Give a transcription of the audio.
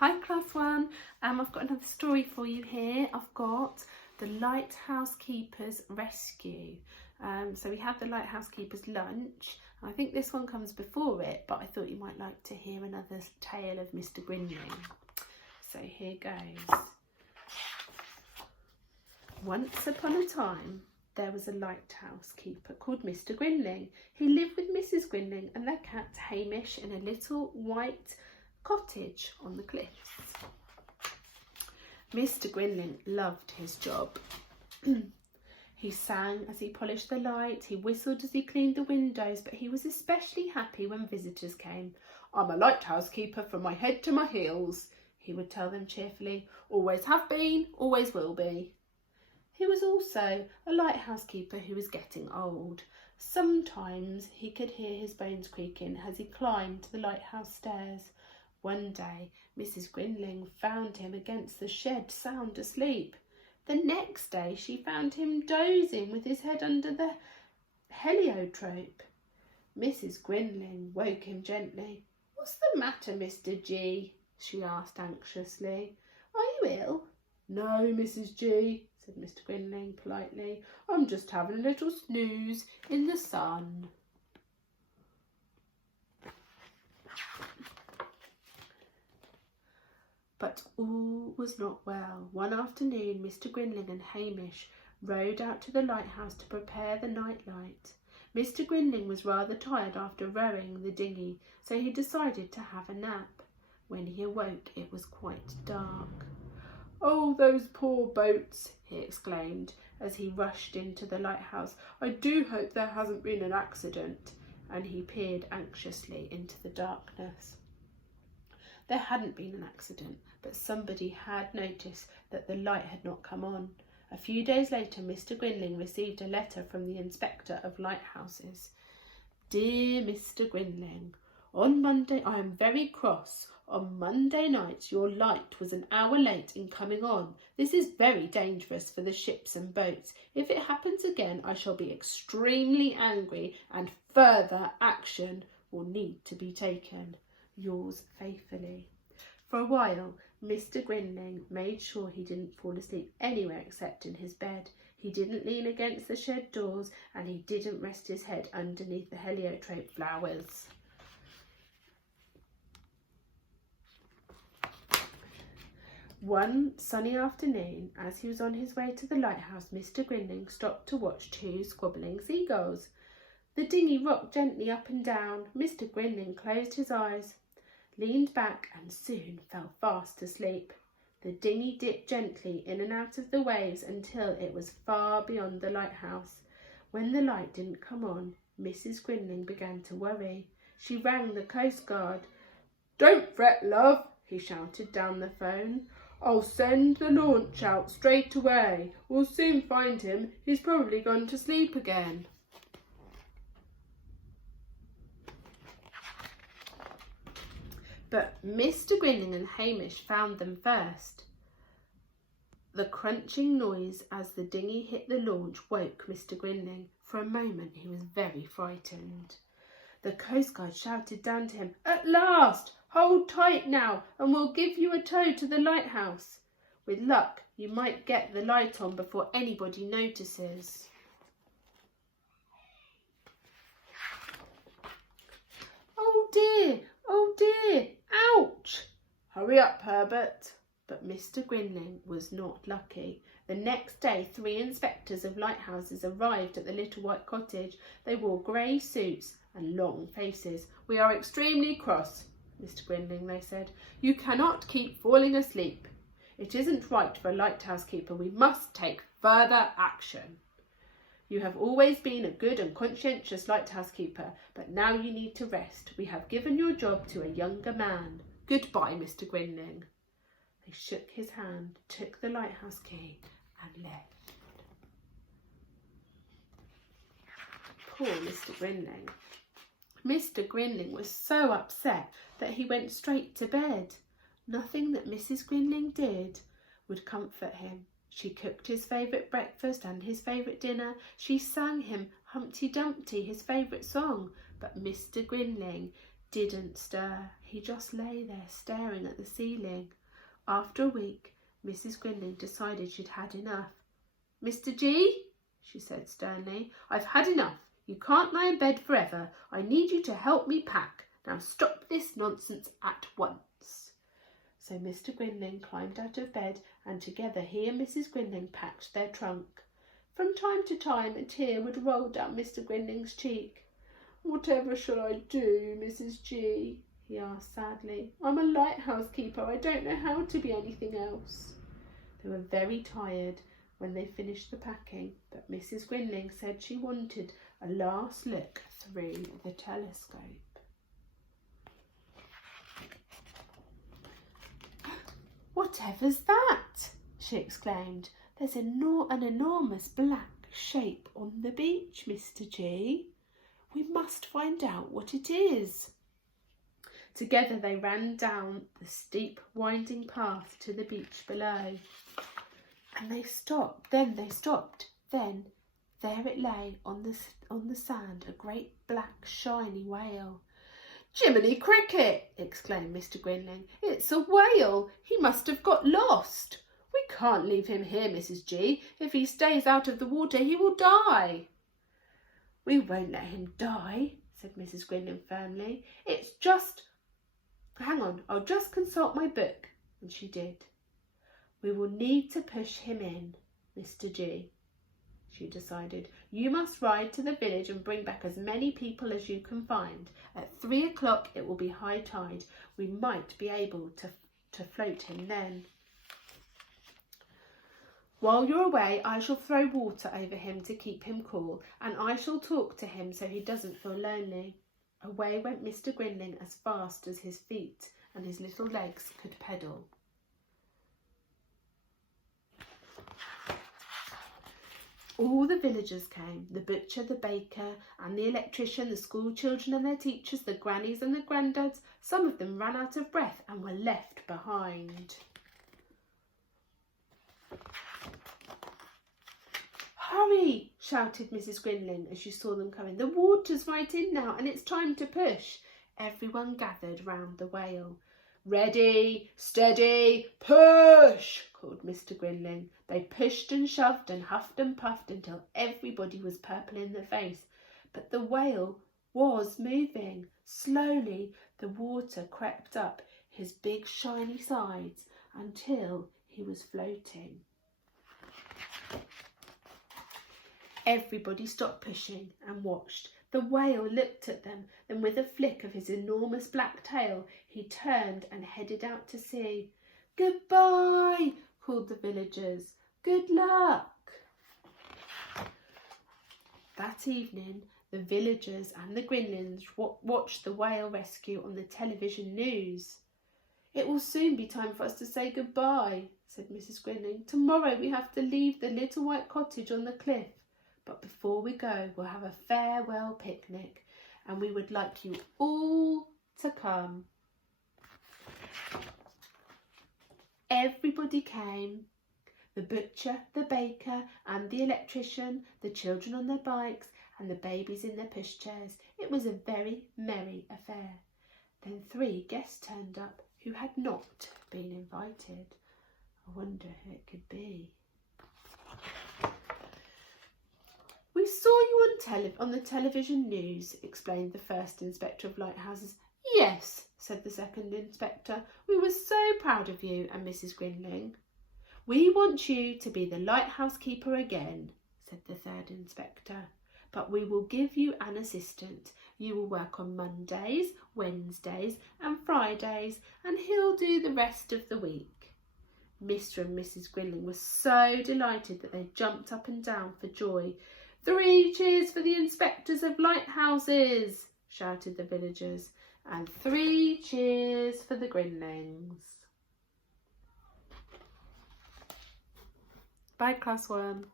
Hi class one, I've got another story for you here. I've got the Lighthouse Keeper's Rescue. So we have the Lighthouse Keeper's lunch. I think this one comes before it, but I thought you might like to hear another tale of Mr Grinling. So here goes. Once upon a time, there was a lighthouse keeper called Mr Grinling. He lived with Mrs Grinling and their cat Hamish in a little white cottage on the cliffs. Mr Grinling loved his job. He sang as he polished the light, he whistled as he cleaned the windows, but he was especially happy when visitors came. "I'm a lighthouse keeper from my head to my heels," he would tell them cheerfully. "Always have been, always will be." He was also a lighthouse keeper who was getting old. Sometimes he could hear his bones creaking as he climbed the lighthouse stairs. One day, Mrs Grinling found him against the shed, sound asleep. The next day, she found him dozing with his head under the heliotrope. Mrs Grinling woke him gently. "What's the matter, Mr G?" she asked anxiously. "Are you ill?" "No, Mrs G," said Mr Grinling politely. "I'm just having a little snooze in the sun." But all was not well. One afternoon, Mr Grinling and Hamish rowed out to the lighthouse to prepare the night light. Mr Grinling was rather tired after rowing the dinghy, so he decided to have a nap. When he awoke, it was quite dark. "Oh, those poor boats!" he exclaimed as he rushed into the lighthouse. "I do hope there hasn't been an accident," and he peered anxiously into the darkness. There hadn't been an accident, but somebody had noticed that the light had not come on. A few days later, Mr Grinling received a letter from the Inspector of Lighthouses. "Dear Mr Grinling, on Monday I am very cross. On Monday night your light was an hour late in coming on. This is very dangerous for the ships and boats. If it happens again, I shall be extremely angry and further action will need to be taken. Yours faithfully." For a while, Mr Grinling made sure he didn't fall asleep anywhere except in his bed. He didn't lean against the shed doors and he didn't rest his head underneath the heliotrope flowers. One sunny afternoon, as he was on his way to the lighthouse, Mr Grinling stopped to watch two squabbling seagulls. The dinghy rocked gently up and down. Mr Grinling closed his eyes, leaned back and soon fell fast asleep. The dinghy dipped gently in and out of the waves until it was far beyond the lighthouse. When the light didn't come on, Mrs Grinling began to worry. She rang the Coast Guard. "Don't fret, love," he shouted down the phone. "I'll send the launch out straight away. We'll soon find him. He's probably gone to sleep again." But Mr Grinling and Hamish found them first. The crunching noise as the dinghy hit the launch woke Mr Grinling. For a moment he was very frightened. The Coast Guard shouted down to him, "At last! Hold tight now and we'll give you a tow to the lighthouse. With luck you might get the light on before anybody notices." "Oh dear! Oh dear! Ouch!" "Hurry up, Herbert." But Mr Grinling was not lucky. The next day 3 inspectors of lighthouses arrived at the little white cottage. They wore grey suits and long faces. "We are extremely cross, Mr Grinling," they said. "You cannot keep falling asleep. It isn't right for a lighthouse keeper. We must take further action. You have always been a good and conscientious lighthouse keeper, but now you need to rest. We have given your job to a younger man. Goodbye, Mr Grinling." They shook his hand, took the lighthouse key and left. Poor Mr Grinling. Mr Grinling was so upset that he went straight to bed. Nothing that Mrs Grinling did would comfort him. She cooked his favourite breakfast and his favourite dinner. She sang him Humpty Dumpty, his favourite song. But Mr Grinling didn't stir. He just lay there staring at the ceiling. After a week, Mrs Grinling decided she'd had enough. "Mr G," she said sternly, "I've had enough. You can't lie in bed forever. I need you to help me pack. Now stop this nonsense at once." So Mr Grinling climbed out of bed, and together he and Mrs Grinling packed their trunk. From time to time a tear would roll down Mr Grinling's cheek. "Whatever shall I do, Mrs G?" he asked sadly. "I'm a lighthouse keeper. I don't know how to be anything else." They were very tired when they finished the packing, but Mrs Grinling said she wanted a last look through the telescope. "Whatever's that?" she exclaimed. "There's an enormous black shape on the beach, Mr G. We must find out what it is." Together they ran down the steep winding path to the beach below. And they stopped. Then there it lay on the sand, a great black shiny whale. "Jiminy cricket!" exclaimed Mr Grinling. "It's a whale! He must have got lost. We can't leave him here, Mrs G. If he stays out of the water he will die." "We won't let him die," said Mrs Grinling firmly. Hang on, I'll just consult my book." And she did. "We will need to push him in, Mr G," she decided. "You must ride to the village and bring back as many people as you can find. At 3 o'clock it will be high tide. We might be able to float him then. While you're away, I shall throw water over him to keep him cool, and I shall talk to him so he doesn't feel lonely." Away went Mr Grinling as fast as his feet and his little legs could pedal. All the villagers came, the butcher, the baker and the electrician, the school children and their teachers, the grannies and the granddads. Some of them ran out of breath and were left behind. "Hurry!" shouted Mrs Grinling as she saw them coming. "The water's right in now and it's time to push." Everyone gathered round the whale. "Ready, steady, push!" called Mr Grinling. They pushed and shoved and huffed and puffed until everybody was purple in the face. But the whale was moving. Slowly the water crept up his big shiny sides until he was floating. Everybody stopped pushing and watched. The whale looked at them, then with a flick of his enormous black tail, he turned and headed out to sea. "Goodbye," called the villagers. "Good luck." That evening, the villagers and the Grinlings watched the whale rescue on the television news. "It will soon be time for us to say goodbye," said Mrs Grinling. "Tomorrow we have to leave the little white cottage on the cliff. But before we go, we'll have a farewell picnic, and we would like you all to come." Everybody came. The butcher, the baker and the electrician, the children on their bikes and the babies in their pushchairs. It was a very merry affair. Then 3 guests turned up who had not been invited. I wonder who it could be. "We saw you on the television news," explained the first inspector of lighthouses. "Yes," said the second inspector. "We were so proud of you and Mrs Grinling." "We want you to be the lighthouse keeper again," said the third inspector. "But we will give you an assistant. You will work on Mondays, Wednesdays and Fridays, and he'll do the rest of the week." Mr and Mrs Grinling were so delighted that they jumped up and down for joy. "3 cheers for the inspectors of lighthouses," shouted the villagers, and 3 cheers for the Grinlings. Bye, class 1.